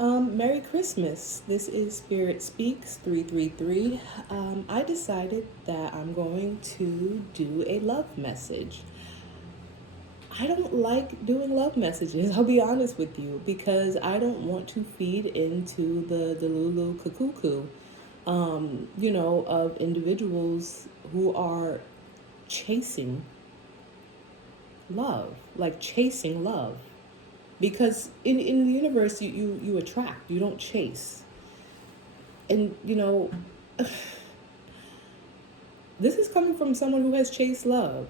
Merry Christmas. This is Spirit Speaks 333. I decided that I'm going to do a love message. I don't like doing love messages, I'll be honest with you, because I don't want to feed into the Lulu Cuckoo, of individuals who are chasing love, like chasing love. Because in the universe, you attract, you don't chase. And, this is coming from someone who has chased love.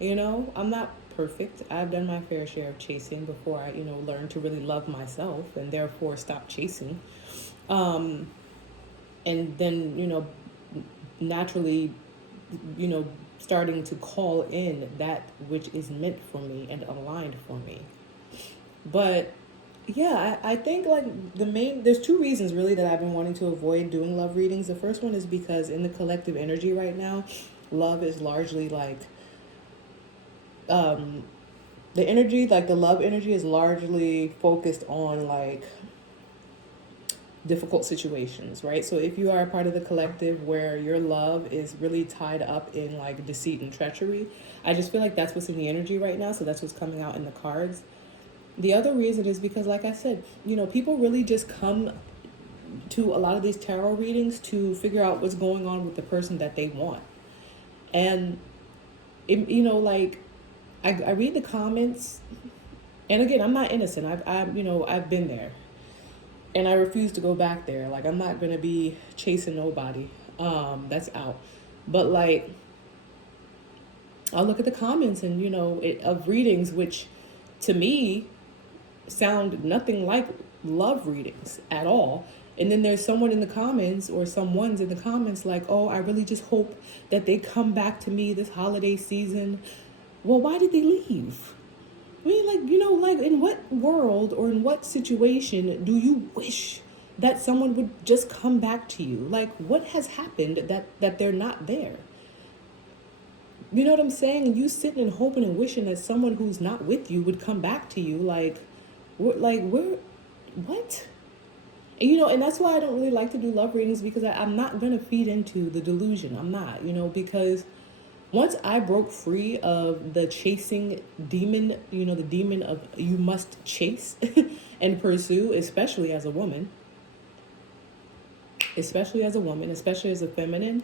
I'm not perfect. I've done my fair share of chasing before I, learned to really love myself and therefore stop chasing. Um, and then, naturally, you know, starting to call in that which is meant for me and aligned for me. But yeah, I think like there's two reasons really that I've been wanting to avoid doing love readings. The first one is because in the collective energy right now, love is largely like um the energy, like the love energy is largely focused on like difficult situations, right? So if you are a part of the collective where your love is really tied up in like deceit and treachery, I just feel like that's what's in the energy right now. So that's what's coming out in the cards. The other reason is because, like I said, people really just come to a lot of these tarot readings to figure out what's going on with the person that they want. And, like, I read the comments, and again, I'm not innocent. I've been there. And I refuse to go back there. Like, I'm not going to be chasing nobody. That's out. But, like, I'll look at the comments and, of readings, which to me sound nothing like love readings at all. And then there's someone in the comments or someone's in the comments like, oh, I really just hope that they come back to me this holiday season. Well, why did they leave? I mean, like, like in what world or in what situation do you wish that someone would just come back to you? Like, what has happened that they're not there? You know what I'm saying? And you sitting and hoping and wishing that someone who's not with you would come back to you. Like, we're what? And, and that's why I don't really like to do love readings because I'm not going to feed into the delusion. I'm not, because once I broke free of the chasing demon, the demon of you must chase and pursue, especially as a woman, especially as a feminine,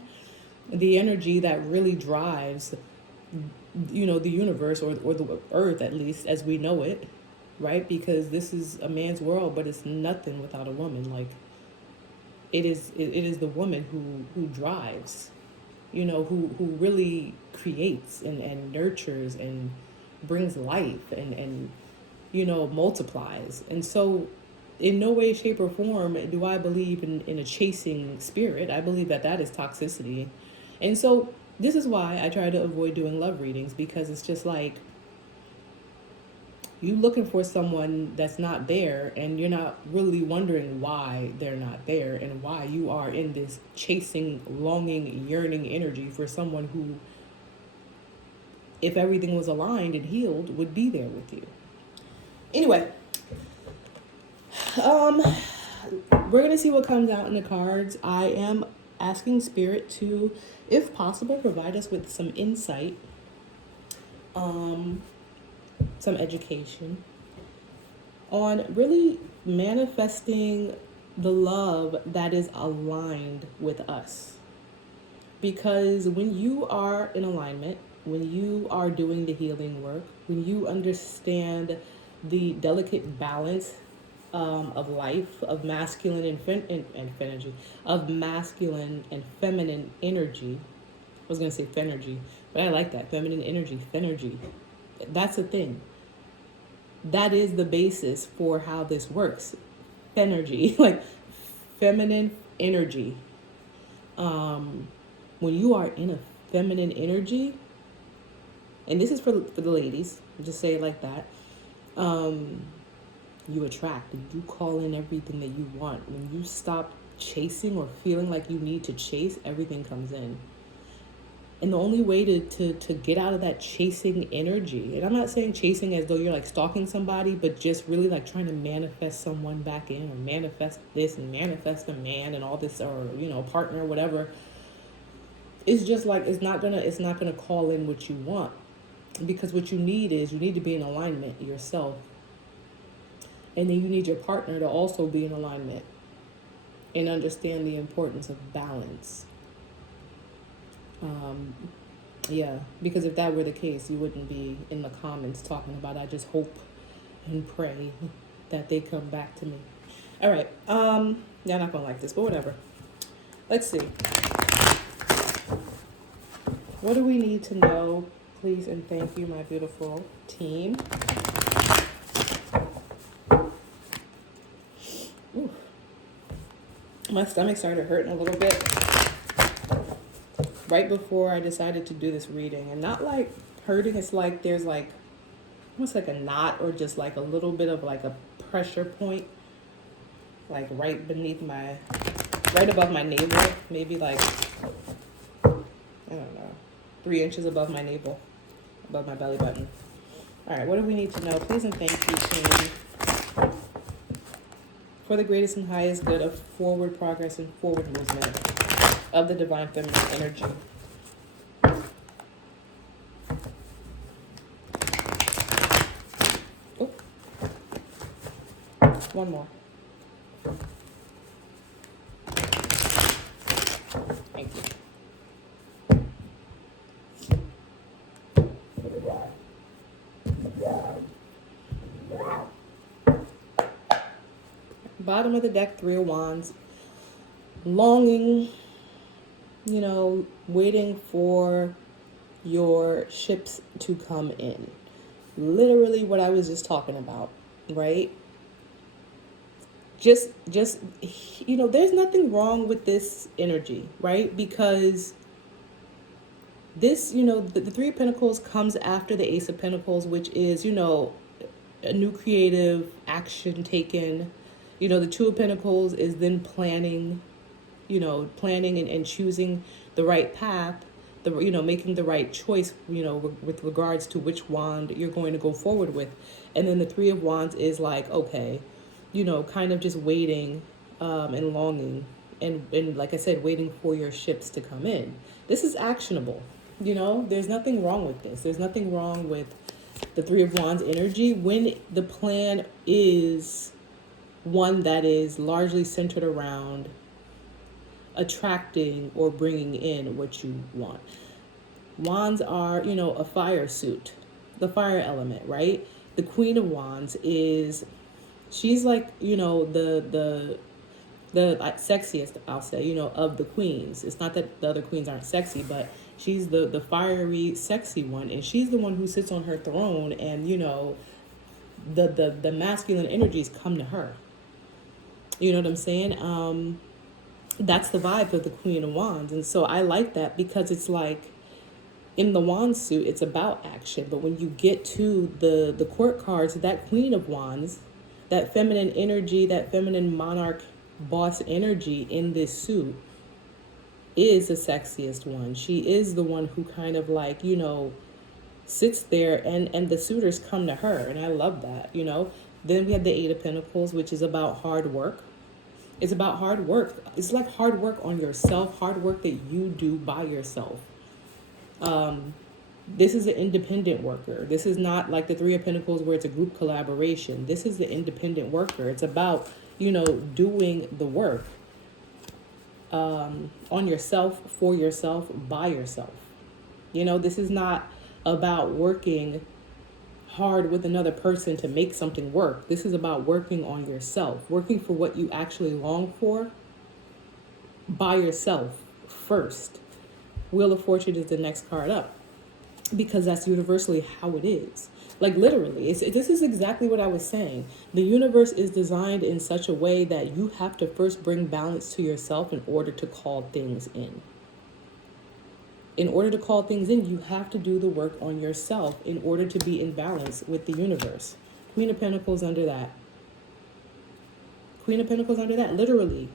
the energy that really drives, the universe or the earth, at least as we know it, right? Because this is a man's world, but it's nothing without a woman. Like it is the woman who drives, who really creates and nurtures and brings life and multiplies. And so in no way, shape, or form do I believe in a chasing spirit. I believe that is toxicity. And so this is why I try to avoid doing love readings, because it's just like you looking for someone that's not there, and you're not really wondering why they're not there and why you are in this chasing, longing, yearning energy for someone who, if everything was aligned and healed, would be there with you. Anyway, we're gonna see what comes out in the cards. I am asking Spirit to, if possible, provide us with some insight, some education on really manifesting the love that is aligned with us. Because when you are in alignment, when you are doing the healing work, when you understand the delicate balance of life, of masculine and energy, of masculine and feminine energy. I was going to say fenergy, but I like that. Feminine energy, fenergy. That's a thing. That is the basis for how this works. Fenergy, like feminine energy. When you are in a feminine energy, and this is for the ladies, just say it like that, you attract and you call in everything that you want. When you stop chasing or feeling like you need to chase, everything comes in. And the only way to get out of that chasing energy, and I'm not saying chasing as though you're like stalking somebody, but just really like trying to manifest someone back in, or manifest this and manifest a man and all this, or, you know, partner, whatever. It's just like, it's not gonna call in what you want, because what you need is, you need to be in alignment yourself. And then you need your partner to also be in alignment and understand the importance of balance. Yeah, because if that were the case, you wouldn't be in the comments talking about, I just hope and pray that they come back to me. All right. Y'all not gonna like this, but whatever. Let's see. What do we need to know? Please and thank you, my beautiful team. Ooh. My stomach started hurting a little bit right before I decided to do this reading. And not like hurting, it's like there's like almost like a knot, or just like a little bit of like a pressure point, like right above my navel, maybe like, I don't know, 3 inches above my navel, above my belly button. All right, what do we need to know? Please and thank you, Trinity. For the greatest and highest good of forward progress and forward movement of the divine feminine energy. Oh. One more. Thank you. Bottom of the deck, 3 of Wands. Longing, you know, waiting for your ships to come in. Literally what I was just talking about, right? Just, you know, there's nothing wrong with this energy, right? Because this, you know, the 3 of Pentacles comes after the Ace of Pentacles, which is, you know, a new creative action taken. You know, the 2 of Pentacles is then planning, you know, planning and choosing the right path, you know, making the right choice, you know, with regards to which wand you're going to go forward with. And then the 3 of Wands is like, okay, you know, kind of just waiting and longing. And like I said, waiting for your ships to come in. This is actionable. You know, there's nothing wrong with this. There's nothing wrong with the 3 of Wands energy when the plan is one that is largely centered around attracting or bringing in what you want. Wands are, you know, a fire suit, the fire element, right? The Queen of Wands is, she's like, you know, the sexiest, I'll say, you know, of the queens. It's not that the other queens aren't sexy, but she's the fiery, sexy one, and she's the one who sits on her throne, and, you know, the masculine energies come to her. You know what I'm saying? That's the vibe of the Queen of Wands. And so I like that, because it's like, in the wand suit, it's about action. But when you get to the court cards, that Queen of Wands, that feminine energy, that feminine monarch boss energy in this suit is the sexiest one. She is the one who kind of like, you know, sits there, and the suitors come to her. And I love that, you know. Then we have the 8 of Pentacles, which is about hard work. It's about hard work. It's like hard work on yourself, hard work that you do by yourself. This is an independent worker. This is not like the 3 of Pentacles where it's a group collaboration. This is the independent worker. It's about, you know, doing the work on yourself, for yourself, by yourself. You know, this is not about working hard with another person to make something work. This is about working on yourself, working for what you actually long for by yourself first. Wheel of Fortune is the next card up, because that's universally how it is. Like literally, this is exactly what I was saying. The universe is designed in such a way that you have to first bring balance to yourself in order to call things in. In order to call things in, you have to do the work on yourself in order to be in balance with the universe. Queen of Pentacles under that. Queen of Pentacles under that, literally.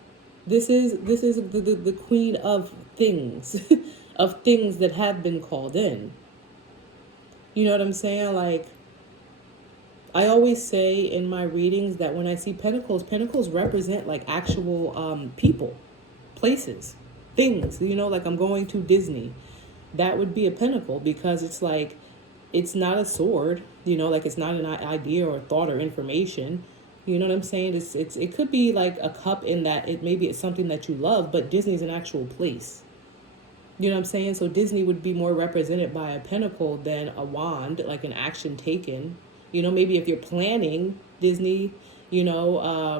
This is the queen of things, of things that have been called in. You know what I'm saying? Like, I always say in my readings that when I see pentacles, pentacles represent like actual people, places, things. You know, like I'm going to Disney. That would be a pentacle because it's like, it's not a sword. You know, like it's not an idea or thought or information. You know what I'm saying? It could be like a cup in that it maybe it's something that you love, but Disney's an actual place. You know what I'm saying? So Disney would be more represented by a pentacle than a wand, like an action taken. You know, maybe if you're planning Disney, you know,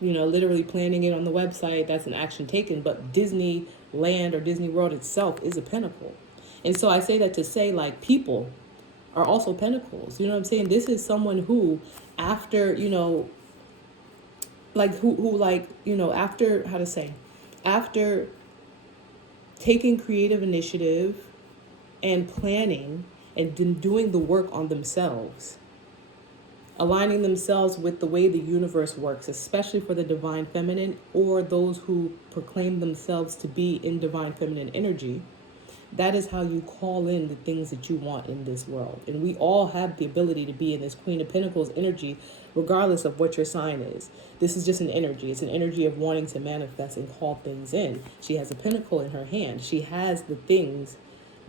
literally planning it on the website, that's an action taken. But Disney Land or Disney World itself is a pinnacle. And so I say that to say, like, people are also pentacles. You know what I'm saying? This is someone who, after, you know, like, who like, you know, after, how to say, after taking creative initiative and planning and doing the work on themselves, aligning themselves with the way the universe works, especially for the divine feminine or those who proclaim themselves to be in divine feminine energy. That is how you call in the things that you want in this world. And we all have the ability to be in this Queen of Pentacles energy, regardless of what your sign is. This is just an energy. It's an energy of wanting to manifest and call things in. She has a pentacle in her hand. She has the things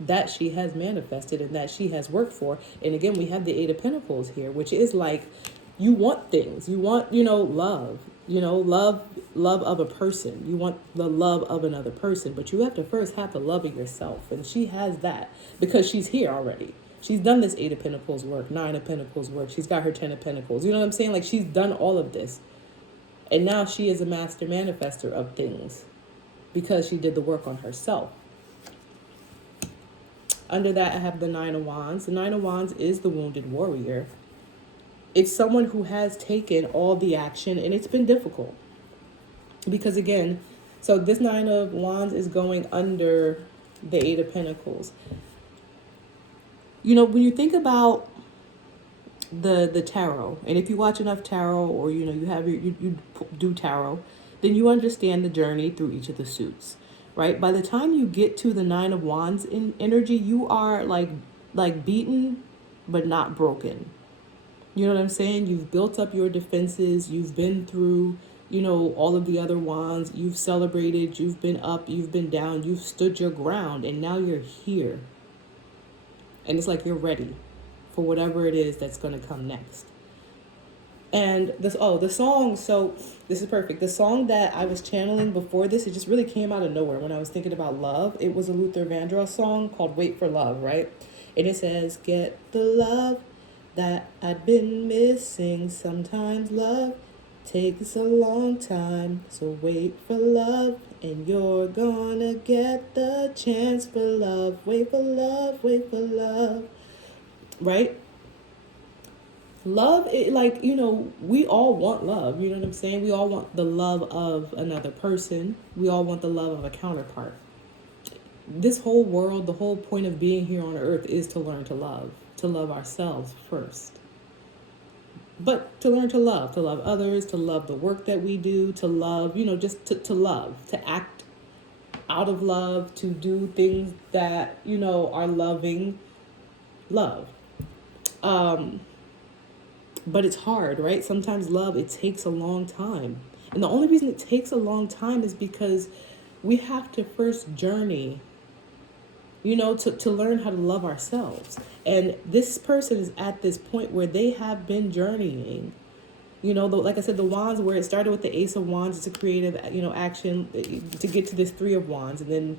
that she has manifested and that she has worked for. And again, we have the Eight of Pentacles here, which is like, you want things. You want, you know, love. You know, love of a person. You want the love of another person, but you have to first have the love of yourself. And she has that because she's here already. She's done this Eight of Pentacles work, Nine of Pentacles work. She's got her 10 of Pentacles. You know what I'm saying? Like, she's done all of this. And now she is a master manifester of things because she did the work on herself. Under that, I have the Nine of Wands. The Nine of Wands is the wounded warrior. It's someone who has taken all the action, and it's been difficult. Because again, so this Nine of Wands is going under the Eight of Pentacles. You know, when you think about the tarot, and if you watch enough tarot, or you know, you do tarot, then you understand the journey through each of the suits, right? By the time you get to the Nine of Wands in energy, you are like beaten but not broken. You know what I'm saying? You've built up your defenses. You've been through, you know, all of the other wands. You've celebrated. You've been up. You've been down. You've stood your ground. And now you're here. And it's like you're ready for whatever it is that's going to come next. And the song, so this is perfect. The song that I was channeling before this, it just really came out of nowhere when I was thinking about love. It was a Luther Vandross song called Wait for Love, right? And it says, get the love that I'd been missing. Sometimes love takes a long time, so wait for love and you're gonna get the chance for love. Wait for love, wait for love. Right? Love, it, like, you know, we all want love. You know what I'm saying? We all want the love of another person. We all want the love of a counterpart. This whole world, the whole point of being here on earth is to learn to love ourselves first. But to learn to love others, to love the work that we do, to love, you know, just to love, to act out of love, to do things that, you know, are loving love. But it's hard, right? Sometimes love, it takes a long time. And the only reason it takes a long time is because we have to first journey, you know, to learn how to love ourselves. And this person is at this point where they have been journeying. You know, like I said, the wands, where it started with the Ace of Wands, it's a creative, you know, action to get to this Three of Wands. And then,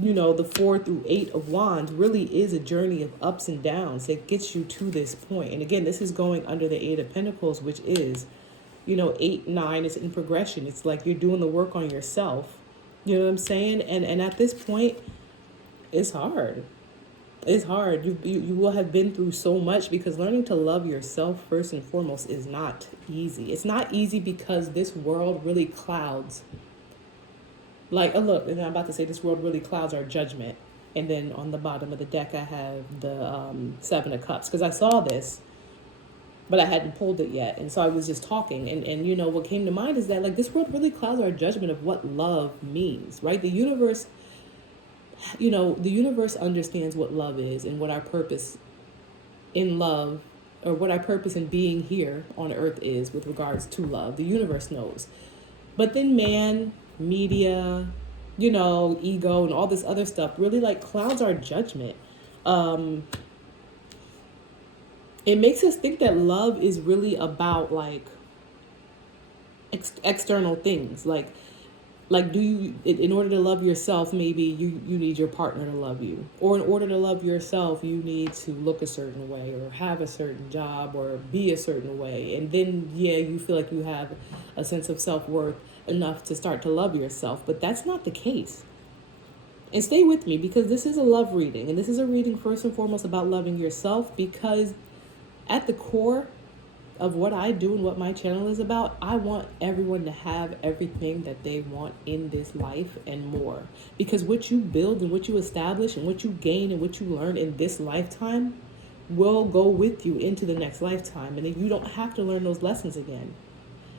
you know, the 4 through 8 of Wands really is a journey of ups and downs that gets you to this point. And again, this is going under the 8 of Pentacles, which is, you know, 8, 9 is in progression. It's like you're doing the work on yourself. You know what I'm saying? And at this point, it's hard. It's hard. You will have been through so much, because learning to love yourself first and foremost is not easy. It's not easy because this world really clouds. Like, look, and I'm about to say this world really clouds our judgment. And then on the bottom of the deck, I have the 7 of Cups, because I saw this. but I hadn't pulled it yet. And so I was just talking. And what came to mind is that, like, this world really clouds our judgment of what love means, right? The universe understands what love is and what our purpose in love, or what our purpose in being here on earth is with regards to love. The universe knows. But then man, media, ego and all this other stuff really like clouds our judgment. It makes us think that love is really about like external things. Like do you, in order to love yourself, maybe you need your partner to love you, or in order to love yourself you need to look a certain way or have a certain job or be a certain way, and then you feel like you have a sense of self-worth enough to start to love yourself. But that's not the case. And stay with me, because this is a love reading, and this is a reading first and foremost about loving yourself, because at the core of what I do and what my channel is about, I want everyone to have everything that they want in this life and more. Because what you build and what you establish and what you gain and what you learn in this lifetime will go with you into the next lifetime. And then you don't have to learn those lessons again.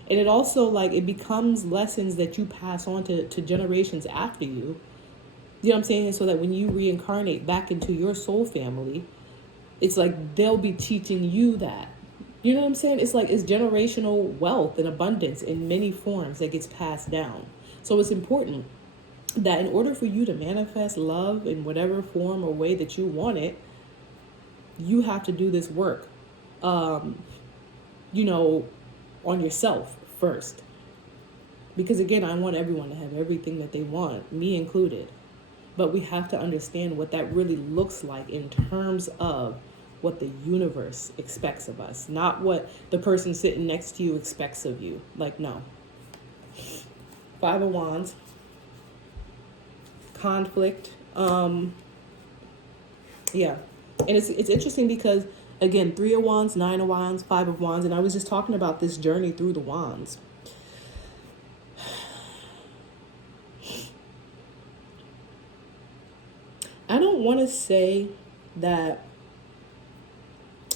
And it also, like, it becomes lessons that you pass on to generations after you. You know what I'm saying? So that when you reincarnate back into your soul family, it's like they'll be teaching you that. You know what I'm saying? It's like, it's generational wealth and abundance in many forms that gets passed down. So it's important that in order for you to manifest love in whatever form or way that you want it, you have to do this work, on yourself first. Because again, I want everyone to have everything that they want, me included. But we have to understand what that really looks like in terms of what the universe expects of us, not what the person sitting next to you expects of you. Like, no. 5 of Wands, conflict. And it's interesting because, again, 3 of Wands, 9 of Wands, 5 of Wands, and I was just talking about this journey through the Wands. I don't want to say that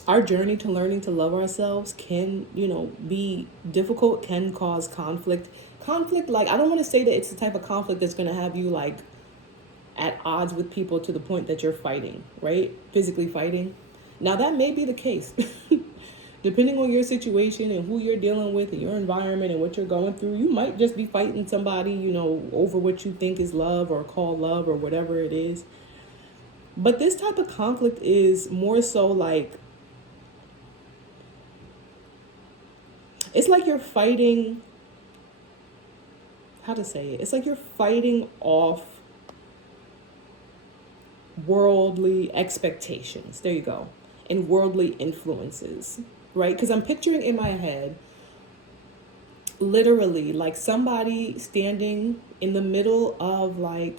our journey to learning to love ourselves can, be difficult, can cause conflict. Conflict, like, I don't want to say that it's the type of conflict that's going to have you, like, at odds with people to the point that you're fighting, right? Physically fighting. Now, that may be the case. Depending on your situation and who you're dealing with and your environment and what you're going through, you might just be fighting somebody, over what you think is love or call love or whatever it is. But this type of conflict is more so like, it's like you're fighting, how to say it? It's like you're fighting off worldly expectations. There you go. And worldly influences, right? Because I'm picturing in my head, literally, like somebody standing in the middle of like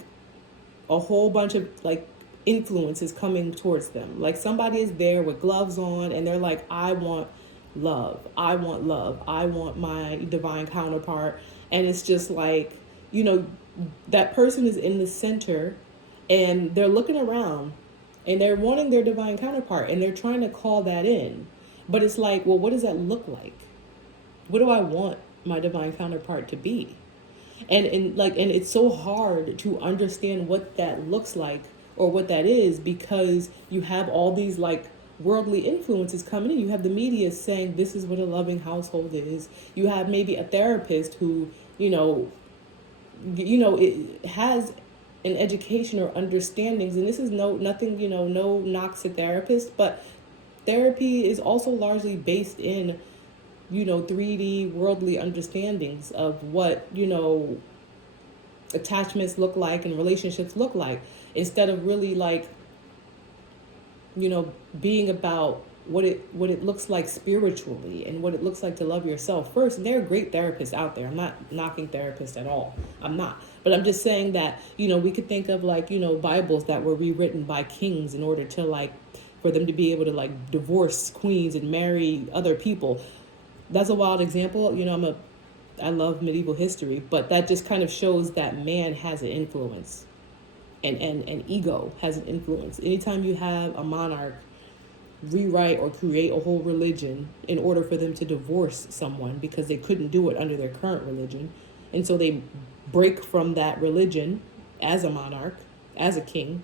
a whole bunch of like influences coming towards them. Like somebody is there with gloves on and they're like, I want love. I want love. I want my divine counterpart. And it's just like, that person is in the center and they're looking around and they're wanting their divine counterpart and they're trying to call that in. But it's like, well, what does that look like? What do I want my divine counterpart to be? And it's so hard to understand what that looks like or what that is, because you have all these like worldly influences coming in. You have the media saying this is what a loving household is. You have maybe a therapist who, it has an education or understandings. And this is nothing, no knocks to therapists, but therapy is also largely based in, 3D worldly understandings of what, attachments look like and relationships look like, instead of really like, being about what it looks like spiritually and what it looks like to love yourself first. And there are great therapists out there. I'm not knocking therapists at all. I'm not. But I'm just saying that, we could think of like, Bibles that were rewritten by kings in order to like, for them to be able to like divorce queens and marry other people. That's a wild example. I love medieval history, but that just kind of shows that man has an influence and ego has an influence. Anytime you have a monarch rewrite or create a whole religion in order for them to divorce someone because they couldn't do it under their current religion. And so they break from that religion as a monarch, as a king,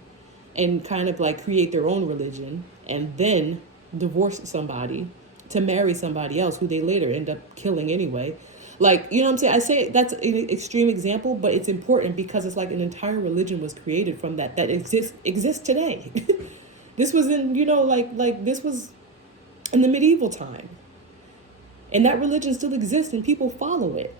and kind of like create their own religion and then divorce somebody to marry somebody else who they later end up killing anyway. Like, you know what I'm saying? I say that's an extreme example, but it's important because it's like an entire religion was created from that exists today. This was in, like this was in the medieval time. And that religion still exists and people follow it.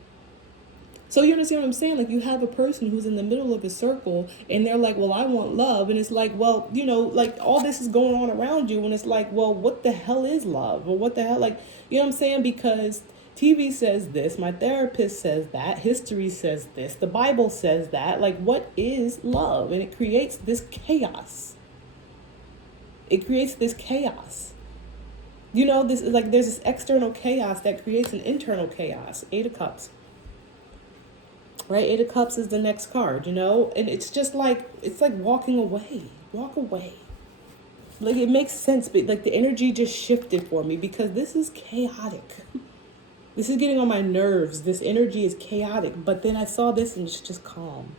So you understand what I'm saying? Like, you have a person who's in the middle of a circle and they're like, well, I want love. And it's like, well, like all this is going on around you. And it's like, well, what the hell is love? Or what the hell? Like, you know what I'm saying? Because TV says this, my therapist says that, history says this, the Bible says that. Like, what is love? And it creates this chaos. It creates this chaos. This is like, there's this external chaos that creates an internal chaos. 8 of Cups. Right? 8 of Cups is the next card, and it's just like, it's like walking away. Walk away. Like, it makes sense, but like the energy just shifted for me because this is chaotic. This is getting on my nerves. This energy is chaotic, but then I saw this and it's just calm.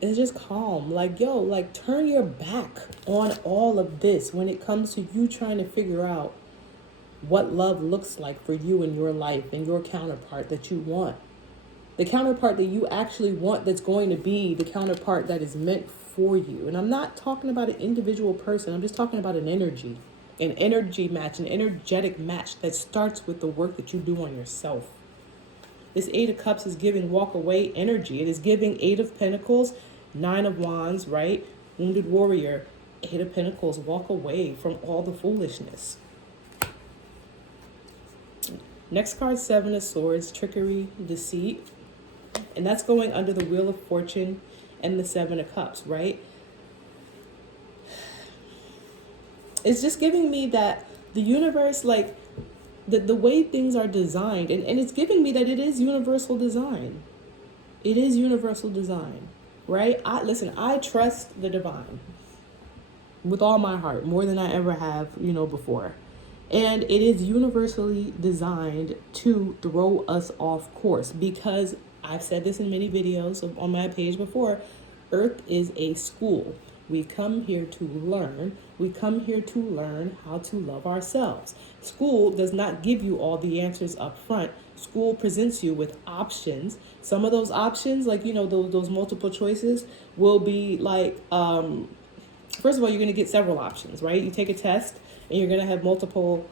It's just calm. Like, yo, like turn your back on all of this when it comes to you trying to figure out what love looks like for you in your life and your counterpart that you want. The counterpart that you actually want, that's going to be the counterpart that is meant for you. And I'm not talking about an individual person. I'm just talking about an energy match, an energetic match that starts with the work that you do on yourself. This 8 of Cups is giving walk away energy. It is giving 8 of Pentacles, 9 of Wands, right? Wounded warrior, 8 of Pentacles, walk away from all the foolishness. Next card, 7 of Swords, trickery, deceit. And that's going under the Wheel of Fortune and the 7 of Cups, right? It's just giving me that the universe, like the way things are designed, and it's giving me that it is universal design. It is universal design, right? I trust the divine with all my heart, more than I ever have, before. And it is universally designed to throw us off course because I've said this in many videos on my page before. Earth is a school. We come here to learn. We come here to learn how to love ourselves. School does not give you all the answers up front. School presents you with options. Some of those options, like, those multiple choices will be like, first of all, you're going to get several options, right? You take a test and you're going to have multiple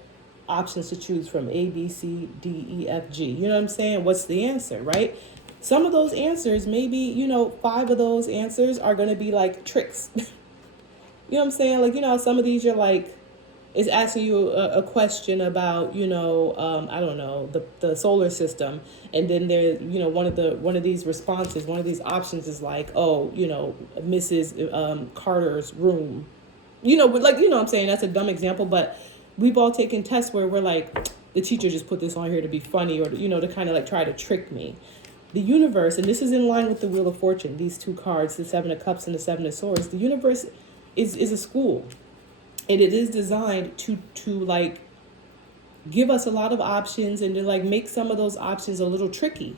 options to choose from, A, B, C, D, E, F, G. You know what I'm saying? What's the answer, right? Some of those answers, maybe, 5 of those answers are going to be like tricks. You know what I'm saying? Like, some of these you're like, it's asking you a question about, I don't know, the solar system. And then there, one of these responses, one of these options is like, oh, Mrs. Carter's room. What I'm saying? That's a dumb example, but we've all taken tests where we're like, the teacher just put this on here to be funny or, to kind of like try to trick me. The universe, and this is in line with the Wheel of Fortune, these 2 cards, the 7 of Cups and the 7 of Swords, the universe is a school. And it is designed to like give us a lot of options and to like make some of those options a little tricky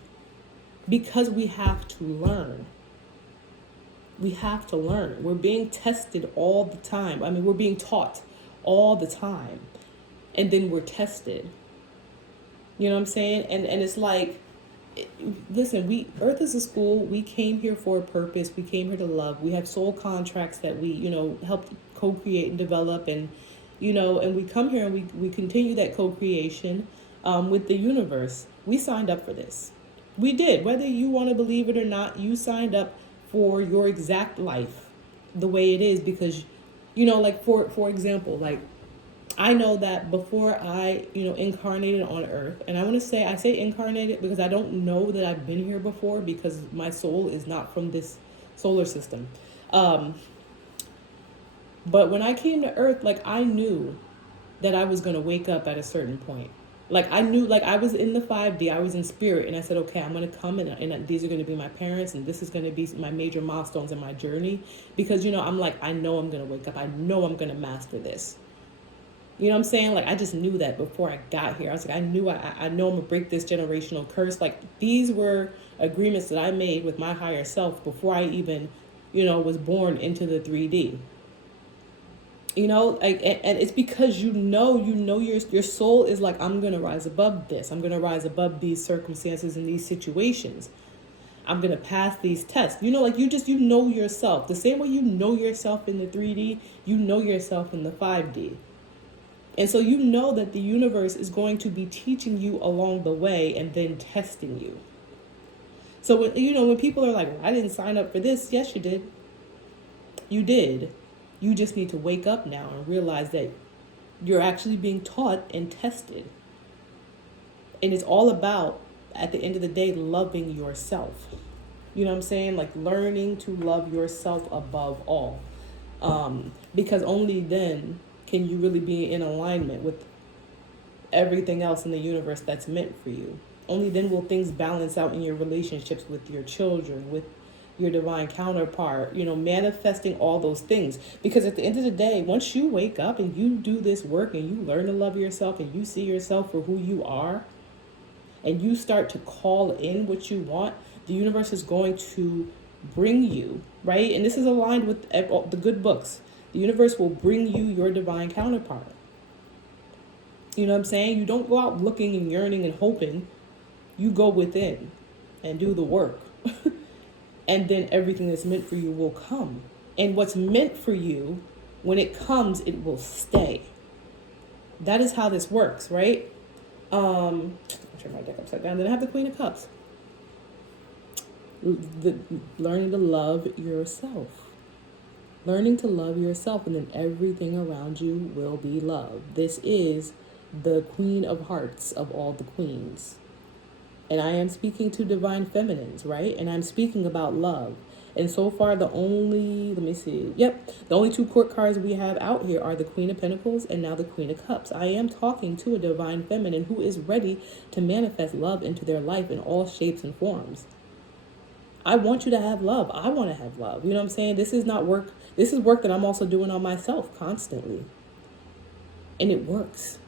because we have to learn. We have to learn. We're being tested all the time. I mean, we're being taught all the time. And then we're tested. You know what I'm saying? And it's like, listen, Earth is a school. We came here for a purpose. We came here to love. We have soul contracts that we, helped co-create and develop. And, and we come here and we continue that co-creation with the universe. We signed up for this. We did. Whether you want to believe it or not, you signed up for your exact life the way it is because, like, for example, like, I know that before I, incarnated on Earth, and I say incarnated because I don't know that I've been here before because my soul is not from this solar system. But when I came to Earth, like, I knew that I was going to wake up at a certain point. Like I knew, like I was in the 5D, I was in spirit, and I said, okay, I'm gonna come and these are gonna be my parents, and this is gonna be my major milestones in my journey, because I'm like, I know I'm gonna wake up, I know I'm gonna master this. You know what I'm saying? Like I just knew that before I got here. I was like, I know I'm gonna break this generational curse. Like these were agreements that I made with my higher self before I even, was born into the 3D. Like, and it's because your soul is like, I'm gonna rise above this. I'm gonna rise above these circumstances and these situations. I'm gonna pass these tests. Like you know yourself. The same way you know yourself in the 3D, you know yourself in the 5D. And so you know that the universe is going to be teaching you along the way and then testing you. So when people are like, well, I didn't sign up for this. Yes, you did. You did. You just need to wake up now and realize that you're actually being taught and tested. And it's all about, at the end of the day, loving yourself. You know what I'm saying? Like learning to love yourself above all. Because only then can you really be in alignment with everything else in the universe that's meant for you. Only then will things balance out in your relationships with your children, with your divine counterpart, manifesting all those things. Because at the end of the day, once you wake up and you do this work and you learn to love yourself and you see yourself for who you are, and you start to call in what you want, the universe is going to bring you, right? And this is aligned with the good books. The universe will bring you your divine counterpart. You know what I'm saying? You don't go out looking and yearning and hoping. You go within and do the work. And then everything that's meant for you will come. And what's meant for you, when it comes, it will stay. That is how this works, right? I'll turn my deck upside down. Then I have the Queen of Cups. Learning to love yourself. Learning to love yourself, and then everything around you will be love. This is the Queen of Hearts of all the queens. And I am speaking to divine feminines, right? And I'm speaking about love. And so far, the only two court cards we have out here are the Queen of Pentacles and now the Queen of Cups. I am talking to a divine feminine who is ready to manifest love into their life in all shapes and forms. I want you to have love. I want to have love. You know what I'm saying? This is not work. This is work that I'm also doing on myself constantly. And it works.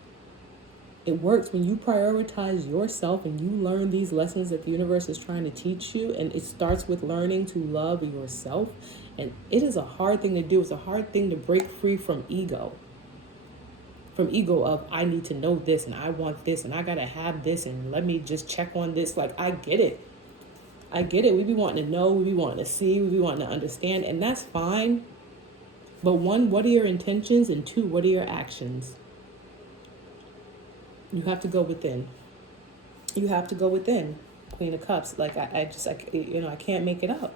It works when you prioritize yourself and you learn these lessons that the universe is trying to teach you. And it starts with learning to love yourself. And it is a hard thing to do. It's a hard thing to break free from ego. From ego of, I need to know this and I want this and I got to have this and let me just check on this. Like, I get it. I get it. We be wanting to know. We be wanting to see. We be wanting to understand. And that's fine. But one, what are your intentions? And two, what are your actions? You have to go within. You have to go within. Queen of Cups. Like, I can't make it up.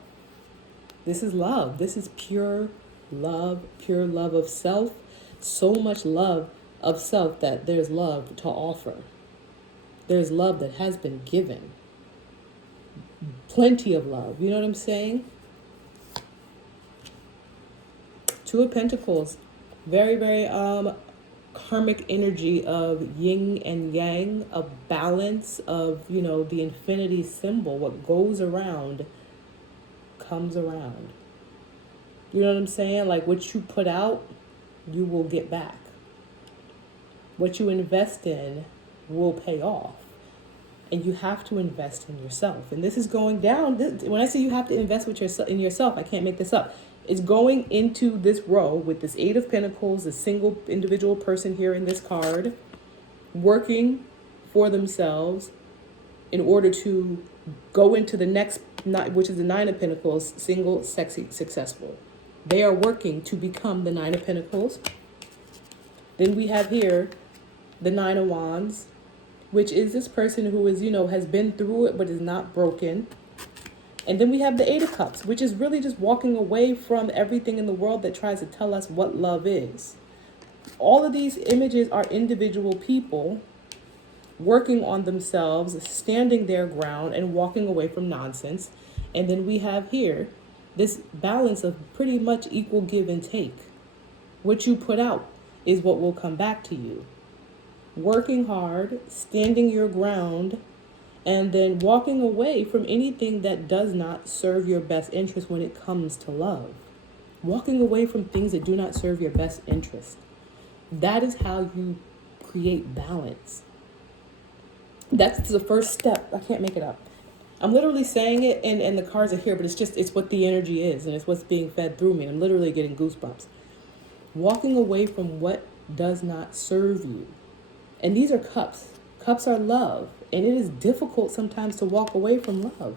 This is love. This is pure love of self. So much love of self that there's love to offer. There's love that has been given. Plenty of love. You know what I'm saying? Two of Pentacles. Very, very karmic energy of yin and yang, of balance, of, the infinity symbol. What goes around comes around. You know what I'm saying? Like, what you put out, you will get back. What you invest in will pay off. And you have to invest in yourself. And this is going down. When I say you have to invest in yourself, I can't make this up. It's going into this row with this Eight of Pentacles, a single individual person here in this card, working for themselves in order to go into the next, which is the Nine of Pentacles, single, sexy, successful. They are working to become the Nine of Pentacles. Then we have here the Nine of Wands, which is this person who is, has been through it but is not broken. And then we have the Eight of Cups, which is really just walking away from everything in the world that tries to tell us what love is. All of these images are individual people working on themselves, standing their ground and walking away from nonsense. And then we have here this balance of pretty much equal give and take. What you put out is what will come back to you. working hard, standing your ground, and then walking away from anything that does not serve your best interest when it comes to love. Walking away from things that do not serve your best interest. That is how you create balance. That's the first step. I can't make it up. I'm literally saying it, and the cards are here, but it's what the energy is, and it's what's being fed through me. And I'm literally getting goosebumps. Walking away from what does not serve you. And these are cups. Cups are love. And it is difficult sometimes to walk away from love,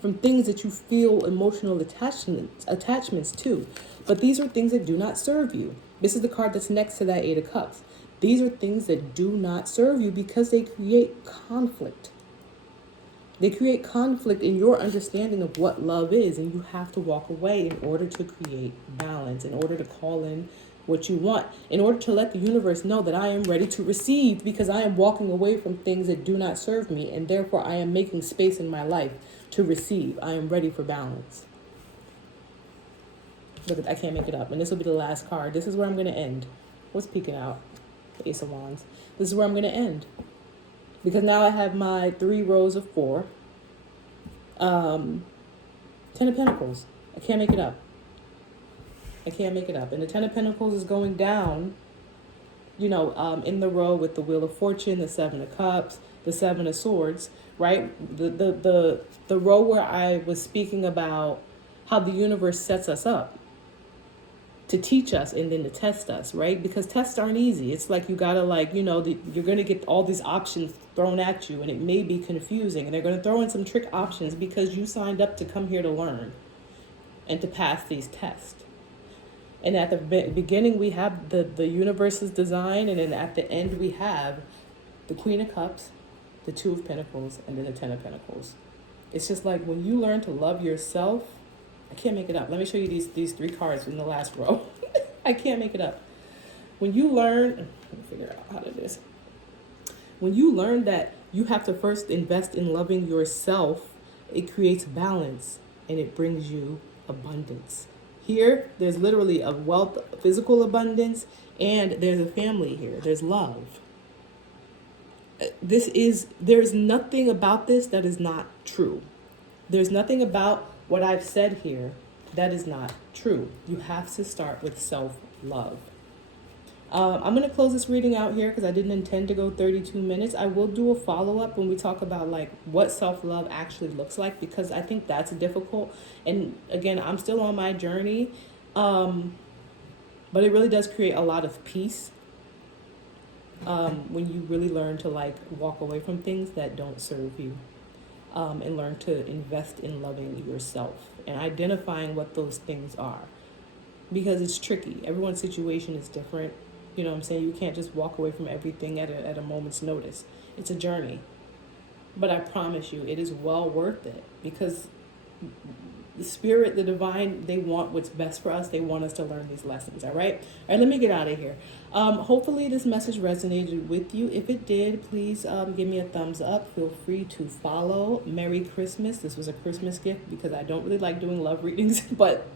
from things that you feel emotional attachments to. But these are things that do not serve you. This is the card that's next to that Eight of Cups. These are things that do not serve you because they create conflict. They create conflict in your understanding of what love is, and you have to walk away in order to create balance, in order to call in what you want, in order to let the universe know that I am ready to receive because I am walking away from things that do not serve me, and therefore I am making space in my life to receive. I am ready for balance. Look, I can't make it up. And this will be the last card. This is where I'm going to end. What's peeking out? The Ace of Wands. This is where I'm going to end. Because now I have my 3 rows of 4. 10 of Pentacles. I can't make it up. I can't make it up. And the 10 of Pentacles is going down, in the row with the Wheel of Fortune, the 7 of Cups, the 7 of Swords, right? The row where I was speaking about how the universe sets us up to teach us and then to test us, right? Because tests aren't easy. It's like you gotta you're gonna get all these options thrown at you, and it may be confusing, and they're gonna throw in some trick options because you signed up to come here to learn and to pass these tests. And at the beginning we have the universe's design, and then at the end we have the Queen of Cups, the 2 of Pentacles, and then the 10 of Pentacles. It's just like when you learn to love yourself, I can't make it up. Let me show you these 3 cards in the last row. I can't make it up. When you learn, let me figure out how to do this. When you learn that you have to first invest in loving yourself, it creates balance and it brings you abundance. Here, there's literally a wealth, physical abundance, and there's a family here. There's love. There's nothing about this that is not true. There's nothing about what I've said here that is not true. You have to start with self-love. I'm going to close this reading out here because I didn't intend to go 32 minutes. I will do a follow-up when we talk about what self-love actually looks like, because I think that's difficult. And again, I'm still on my journey, but it really does create a lot of peace when you really learn to walk away from things that don't serve you. And learn to invest in loving yourself and identifying what those things are, because it's tricky. Everyone's situation is different. You know what I'm saying? You can't just walk away from everything at a moment's notice. It's a journey, but I promise you it is well worth it, because the spirit, the divine, they want what's best for us. They want us to learn these lessons. All right, let me get out of here. Hopefully this message resonated with you. If it did, please give me a thumbs up. Feel free to follow. Merry Christmas. This was a Christmas gift because I don't really like doing love readings, but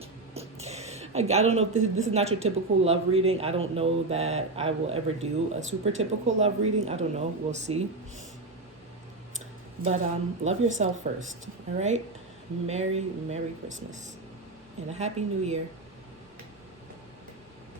I don't know if this is not your typical love reading. I don't know that I will ever do a super typical love reading. I don't know. We'll see. But love yourself first. All right. Merry Christmas and a Happy New Year.